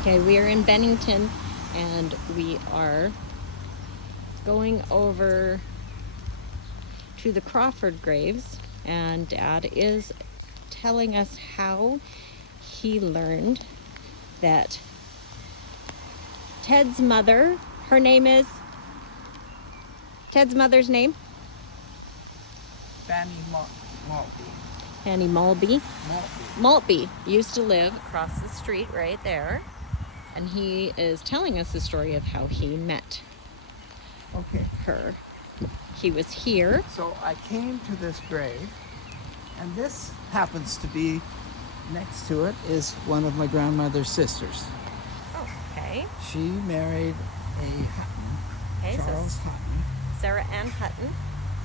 Okay, we are in Bennington and we are going over to the Crawford graves, and Dad is telling us how he learned that Ted's mother, her name is, Ted's mother's name? Fanny Maltby. Fanny Maltby. Maltby. Maltby used to live across the street right there, and he is telling us the story of how he met Okay. her. He was here. So I came to this grave, and this happens to be next to it is one of my grandmother's sisters. Oh, okay. She married a Hutton, Okay, Charles so Hutton. Sara Ann Hutton.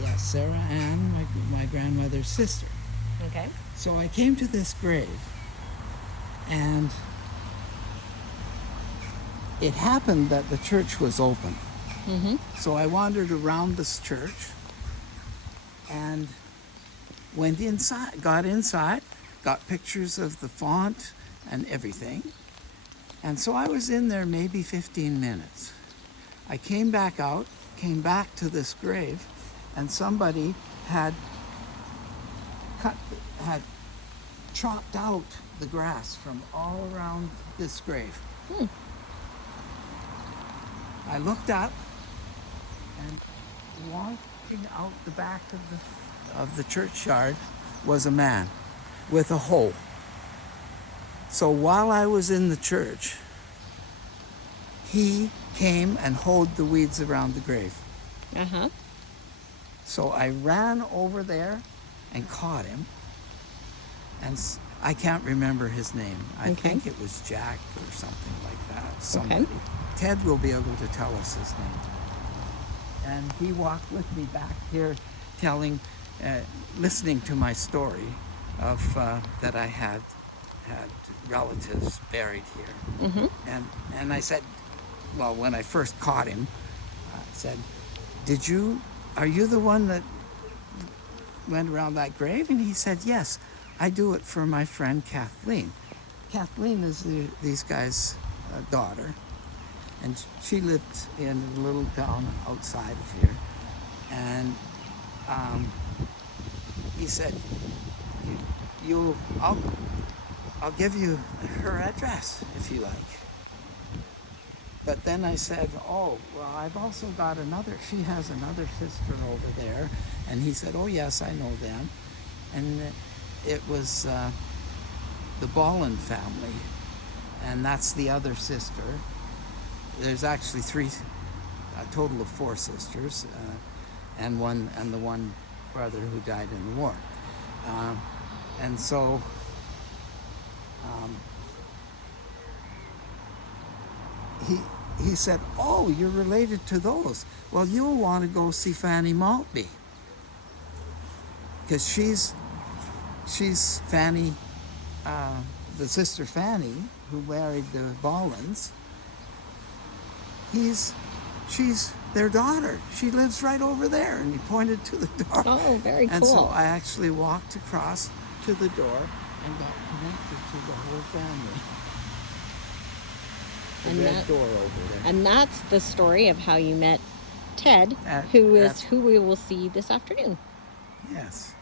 Yes, Sara Ann, my grandmother's sister. Okay. So I came to this grave, and it happened that the church was open. Mm-hmm. So I wandered around this church and went inside, got pictures of the font and everything. And so I was in there maybe 15 minutes. I came back out, came back to this grave, and somebody had chopped out the grass from all around this grave. I looked up, and walking out the back of the churchyard was a man with a hoe. So while I was in the church, he came and hoed the weeds around the grave. Uh-huh. So I ran over there and caught him, and I can't remember his name. I think it was Jack or something like that. Somebody. Okay. Ted will be able to tell us his name. And he walked with me back here, listening to my story of that I had relatives buried here. Mm-hmm. And I said, well, when I first caught him, I said, are you the one that went around that grave? And he said, yes, I do it for my friend Kathleen. Kathleen is these guys' daughter, and she lived in a little town outside of here. And he said, I'll give you her address if you like. But then I said, oh, well, I've also got she has another sister over there. And he said, oh, yes, I know them. And it was the Bolland family, and that's the other sister. There's actually a total of 4 sisters, and the one brother who died in the war. And so he said, oh, you're related to those. Well, you'll want to go see Fanny Maltby, because she's Fanny, the sister Fanny, who married the Bollands. She's their daughter. She lives right over there. And he pointed to the door. Oh, very cool. And so I actually walked across to the door and got connected to the whole family. The red door over there. And that's the story of how you met Ted, who we will see this afternoon. Yes.